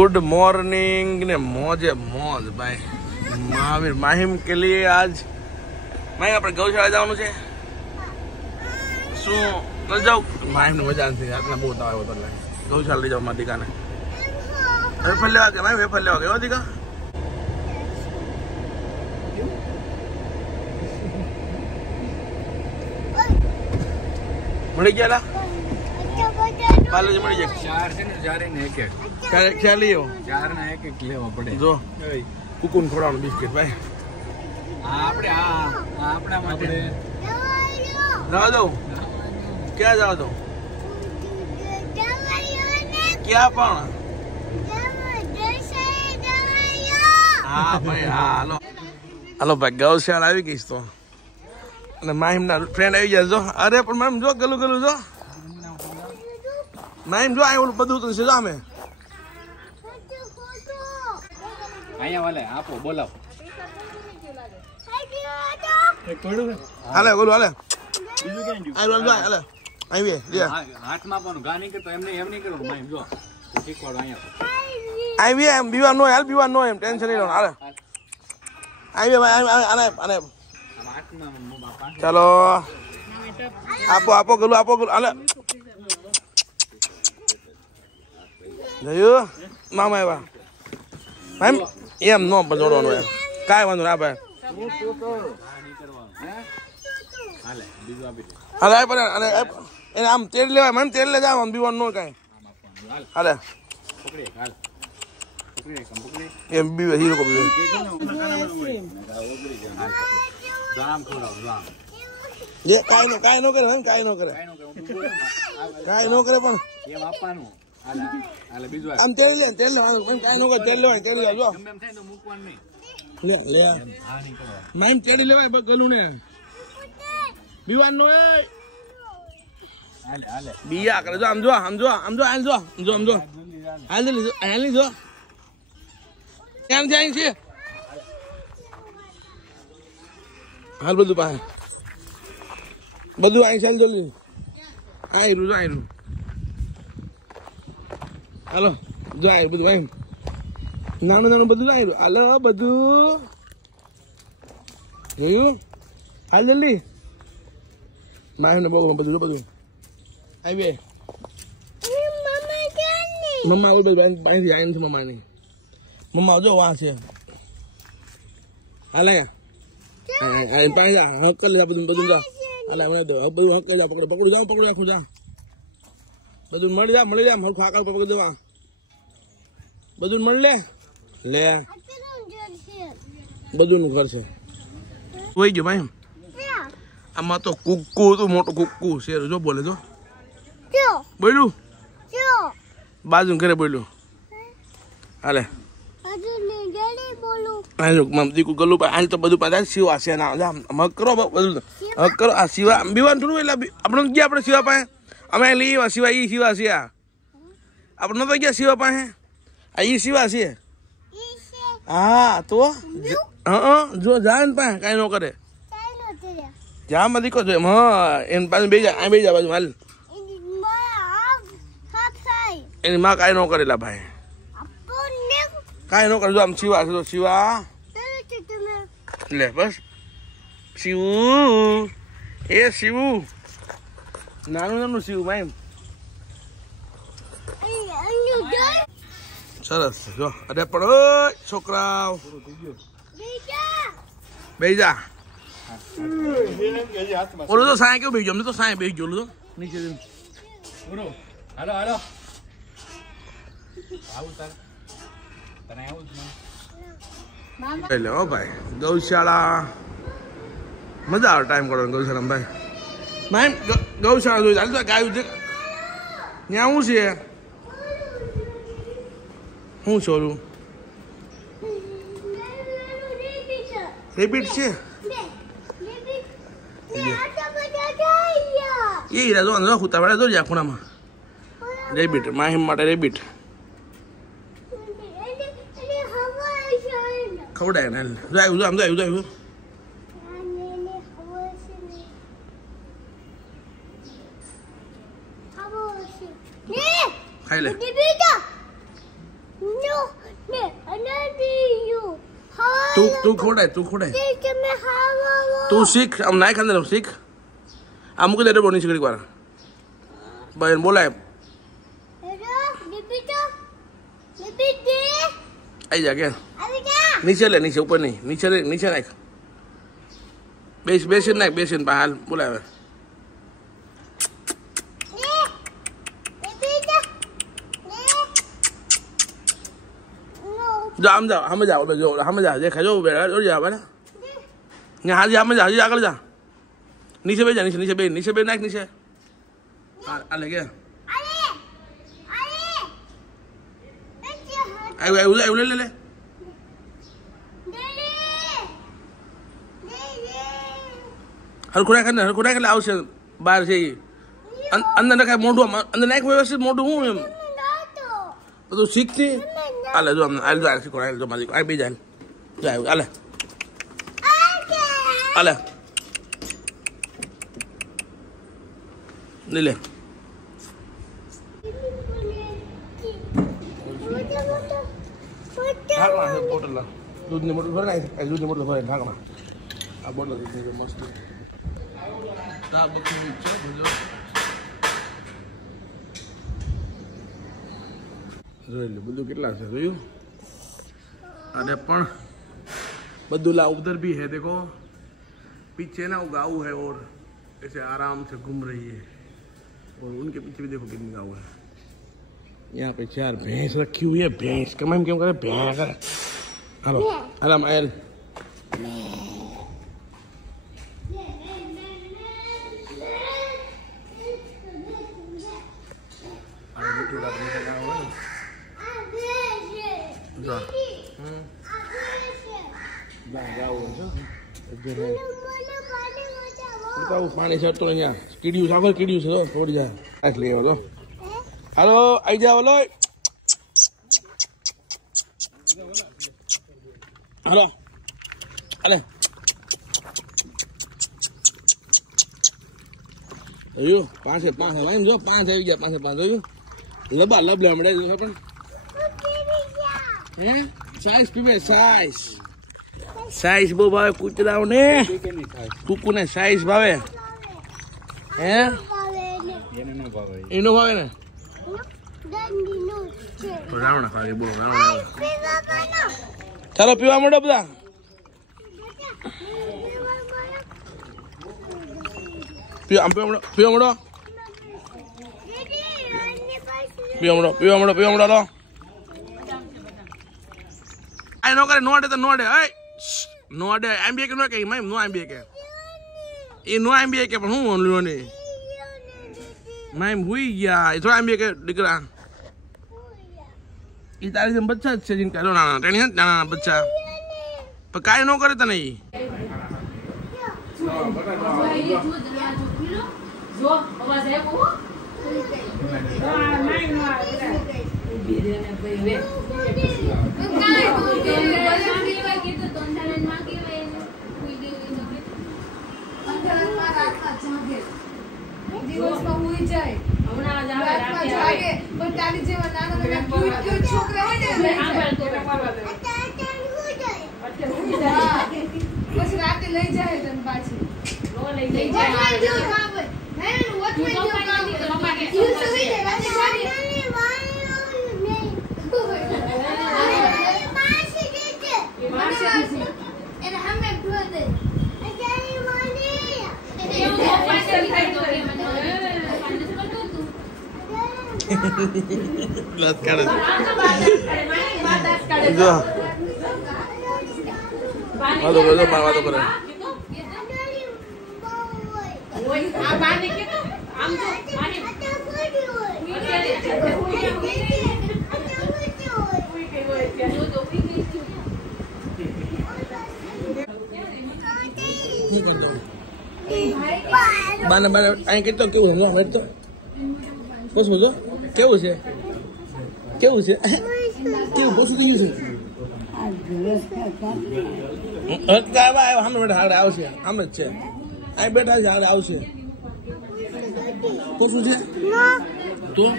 Good morning ने मौजे मौज भाई महावीर माहिम के लिए आज मैं अपने गौशाला जाऊँ छे शू न जाऊँ माहिम ने मजा नहीं आतना बहुत आवे होता है गौशाला ले जाओ मां दीका ने वेफर लेवा के मैं वेफर लेवा गयो दीका मળી ગયા લા પાલે મળી જાય ચાર છે ને ચારે ને એક એક क्या लियो चार ना एक एक लेवा पड़े जो कुकुन खोड़ानो बिस्किट भाई आपड़े आपड़ा माटे जाओ दो क्या जाओ दो क्या पण हाँ भाई हालो हालो भाई गौशाला આવી ગઈ તો અને માહિમ ના ફ્રેન્ડ આવી જાય જો અરે પણ મેમ જો ગલું ગલું જો માહિમ જો આ ઓલું બધું તો છે જો અમે आया वाले आपो बोलाओ एक कोडू हाले बोलो हाले બીજું કેમ જો આઈ બોલ હાલે આઈ વે લે હાથમાં પણ ગા નહીં કરતો એમ નહીં કરો માઈમ જો ઠીક કોડ આયા આઈ વે એમ બીવા નો હાલ બીવા નો એમ ટેન્શન નહીં લો હાલે આઈ વે આને ચલો આપો ગલું હાલે જયો મામા આવ્યા મેમ એમ નો જોડવાનું એમ કાંઈ વાંધો ના ભાઈ હાલે અને એને આમ તેલ લેવાય મેમ તેલ લે જાવ આમ બીવાનું નો કાંઈ હાલે એમ બીવે હીરો કો બીવે ये काय नो करे हम काय नो करे पण एम આપવાનું હાલે બીજું આમ તેલ લે પણ काय નો કરે તેલ લેવાય તેલ લે જો એમ થાય તો મૂકવાનું નહીં લે હા નહીં કરો મેમ તેલ લેવાય ગલું ને બીવાન નો એ હાલે બીયા કરે જો આમ જો હાલ જો કેમ જાય છે હાલ બધું પાસે બધું આઈ ચાલ જલ્દી આયરું હાલો જો આયરું બધું આયરું નાનું બધું આયરું હાલો બધું જોયું હાલ જલ્દી મારે બહુ બધું આવી બે મમ્મા ઓલ અહીંથી આવીને છે મમ્મા જો વાં છે હાલે પાણી જા હક કરી લે બધું જા હાલે મને દો બધું હક કરી જા પકડી રાખું જા બધું મળી જા હરખું આકાર પર પકડી દેવા બધું મળી લે બધું નું ઘર છે હોઈ ગયો ભાઈ આમાં તો કુક્કુ તો મોટું કુક્કુ શેર જો બોલે જો બોલ્યું બાજુ ઘરે બોલ્યું હાલે દીકુ ગલું હાલ તો બધું પાછા સિવા છે હક કરો બધું હક કરો આ સિવા બીવાનું થોડું એટલે આપણે ગયા આપણે સિવા પાસે અમે લઈ સિવા ઈ સિવા છે આપણે નતો ગયા સિવા પાસે આ ઈ સિવા છે હા તો જો જાય ને પાસે કાંઈ ન કરે જ્યાં દીકો જો હા એમ પાછું બે જા બાજુ હાલ એની માં કાંઈ ન કરેલા ભાઈ કાંઈ ન કરે જો આમ શિવા છે તો શિવા લે બસ શિવું એ શિવું નાનું શિવું ભાઈ સરસ જો અરે પણ છોકરાઓ બેસી જા ઓલું તો સાય કેવું બેસી અમને તો સાય બેસી ગયો નીચે હાલો આવું ભાઈ ગૌશાળા મજા આવે ટાઈમ કાઢવાનો ગૌશાળા ભાઈ મેમ ગૌશાળા જોઈ ચાલતો ગાયું છે ત્યાં શું છે શું છોરું રેબિટ છે એ જો ખૂતા વાળા જોઈ ખૂણામાં રેબિટ માહિમ માટે રેબિટ ખવડાય ને આમ જાય ખાઈ લે તું ખોડાય તું શીખ આમ નાય ખાંદે શીખ આ મૂકી દે ડબ્બો નીચે ઘડીક વાર ભાઈ બોલાય આવી જા કે નીચે લે નીચે ઉપર નહીં નીચે નાખ બેસીને નાખ બેસીને હાલ બોલાવે जा हम जाओ जो हम जा देखा जो बेटा जो जा बना यहाँ जी हम जा आगे जा नीचे बैठ जा नीचे बैठ नाक नीचे ले गया ले ले ले हर खुदा कर आवश्यक बाहर से अंदर रखा मोटू अंदर नाक व्यवस्थित मोटू हूँ तो सीखती आले जो आले जा सीखो आले जो मालिक आई भी जाए आले ले ले ढाकना है बोतल ला दूध ने बोतल भर का दूध ने बोतल भर ढाकना आ बोतल दे मस्त ता बकरी चो भलो બધું કેટલા છે જોયું अरे पण बदुला उधर भी है देखो पीछे ना वो गाँव है और ऐसे आराम से घूम रही है और उनके पीछे भी देखो कितनी गाँव है यहाँ पे 4 भैंस रखी हुई है भैंस कम क्यों करे भैंस हेलो आराम आयल पानी चढ़तो नहीं यार कीड़ियों सागर कीड़ियों से थोड़ी जा ले बोलो हेलो आई जा बोलो हेलो अरे यो 5 है भाई जो 5 આવી ગયા 5 જોયું લબા લબ લમડે જો પણ હે સાઈઝ પીવે સાઈઝ બહુ ભાવે કૂતરાઓ ને કુકુ ને સાઈઝ ભાવે હે એનો ભાવે ને રાવણા ખાલી બોલો રાવણા ચાલો પીવા માંડો બધા પીવા માંડો લો आई नो करे नोडे तो नोडे ए नोडे एमबीए के नो के मैं नो एमबीए के ए नो एमबीए के पण हूं लोने मैं हुई या थोड़ा एमबीए के दिकरा ई तारे से बच्चा से जिन करो ना टेंशन ना बच्चा पर काय नो करे त नहीं जो आवाज है को नहीं no Las caras. Itu. Madu keren. Mana anh cái tôi kêu hưởng là mấy tôi có số đó kêu gì kêu bố sĩ gì ở cái bài hắn nó hàng đào gì hắn là trẻ anh biết hay hàng đào gì có số gì tôi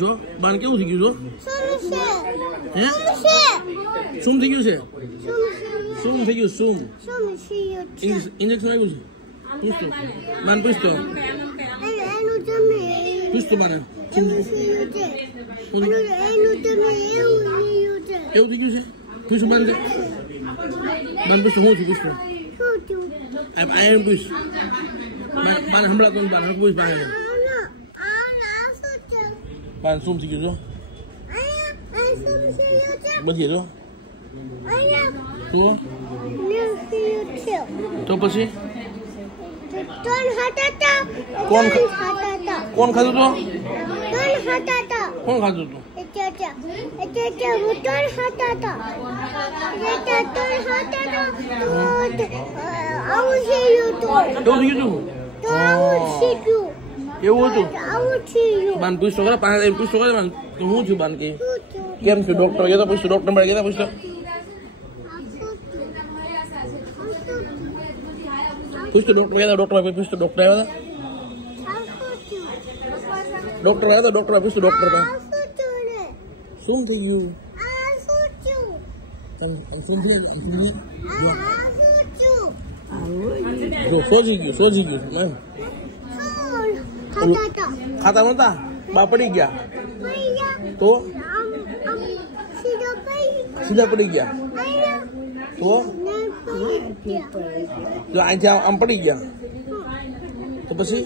જો બાન કેવું થઈ ગયું જો હે શું થઈ ગયું છે શું થઈ ગયું શું ઇન્જેક્શન આવ્યું છે પૂછતો બાન પૂછતો પૂછતો બાને એવું થઈ ગયું છે પૂછ બાન પૂછતો હું છું પૂછતો આ એમ પૂછ બાન હમણાં કોણ બાન પૂછ બાન બાન શું થઈ ગયું છો બધી જો તો પછી કોણ ખાધું તો કોણ ખાધું તું એવું હતું બાન પૂછતો કરે પાસે પૂછતો કરે બાન હું છું બાન કે કેમ છું ડોક્ટર ગયા પૂછતો ડોક્ટર મળે ગયા પૂછતો પૂછતો ડોક્ટર ગયા ડોક્ટર પૂછતો ડોક્ટર આવ્યા હતા ડોક્ટર આવ્યા હતા ડોક્ટર પૂછતો ડોક્ટર પાસે શું થઈ ગયું સોજી ગયું ખાતા નતા બા પડી ગયા તો સીધા પડી ગયા તો જો અહીંથી આમ પડી ગયા તો પછી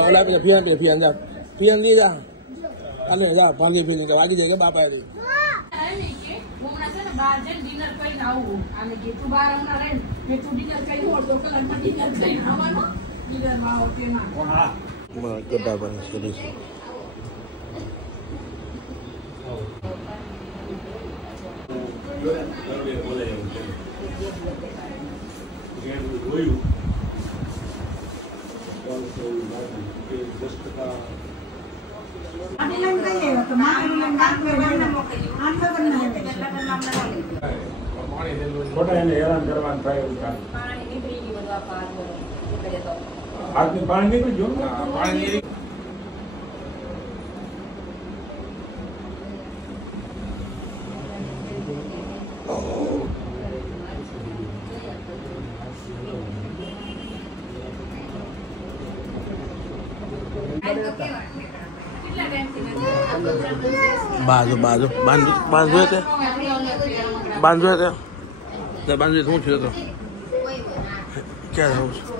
ઓલા ફિયાન જા ફિયાન લઈ જા અને જા ભાંધી ફિયાન વાગી જાય બાપા રે ગड्ढा बने सही से पानी निकल जो पानी बाजू बाजू बांधो बांधो थे बांधो શું છે તો ક્યાં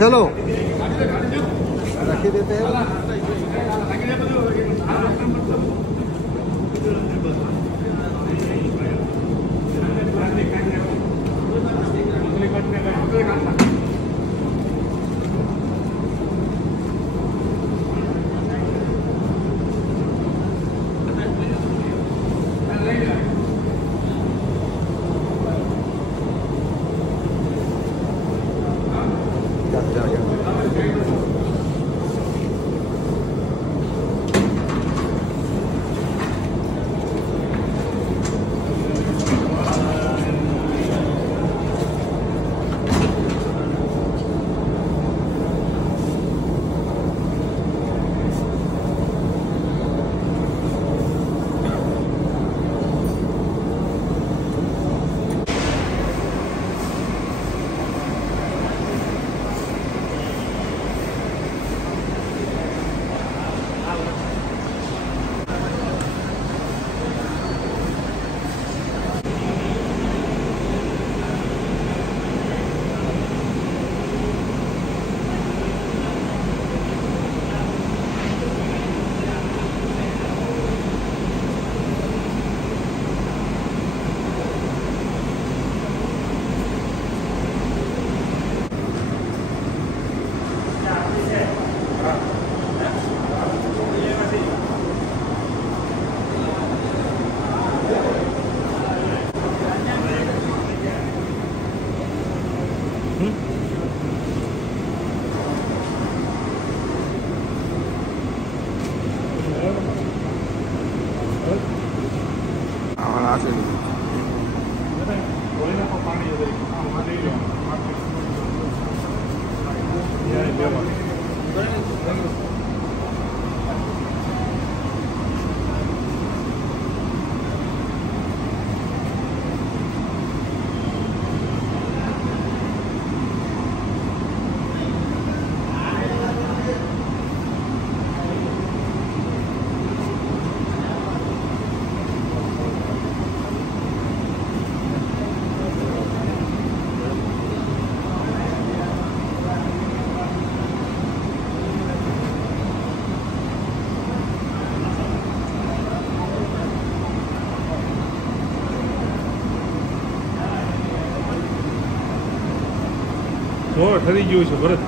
चलो रख देते हैं। ઠરી ગયું છે ભરત.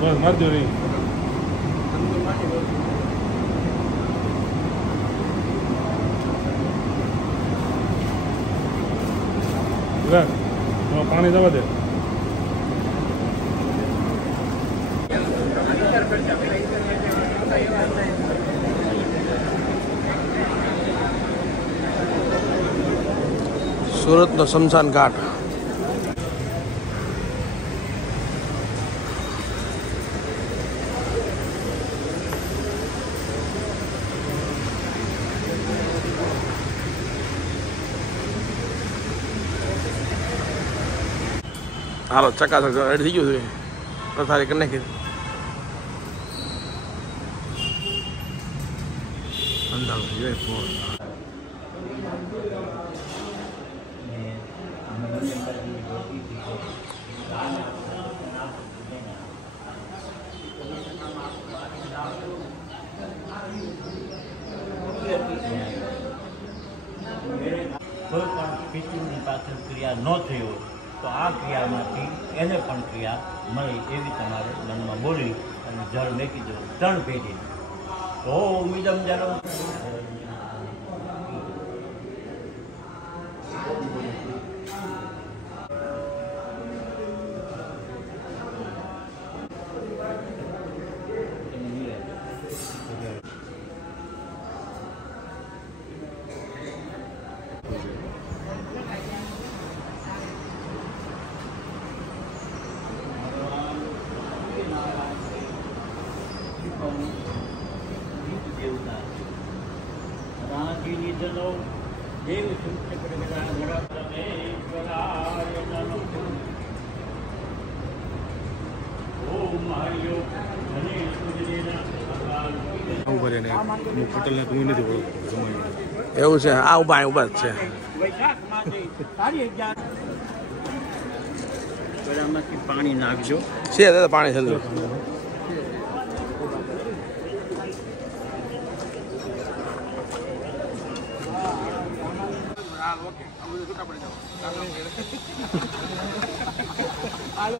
બસ મારજો નહીં. પાણી જવા દે. સુરતનો શમશાન ઘાટ. હાલો ચકાચક રેડી થઈ ગયું છે. સારી કરી નાખી કોઈ પણ પિતૃની પાછળ ક્રિયા ન થઈ હોય તો આ ક્રિયામાંથી એને પણ ક્રિયા મળી એવી તમારે મનમાં બોલી અને જળ મેકી દો 3 પેઢી. ઓમ ઇદમ જલમ દેવતા રાજીની જનો દેવ સુખ પ્રગટા ગણપતમેશ્વરાય નમઃ. ઓમ હરિયો ગણેશ પૂજનેના ભગવાન એવું છે આ ઉભા જ છે વૈશાખ માસે તારી 11 ગળામાંથી પાણી નાખજો. છે દાદા પાણી છે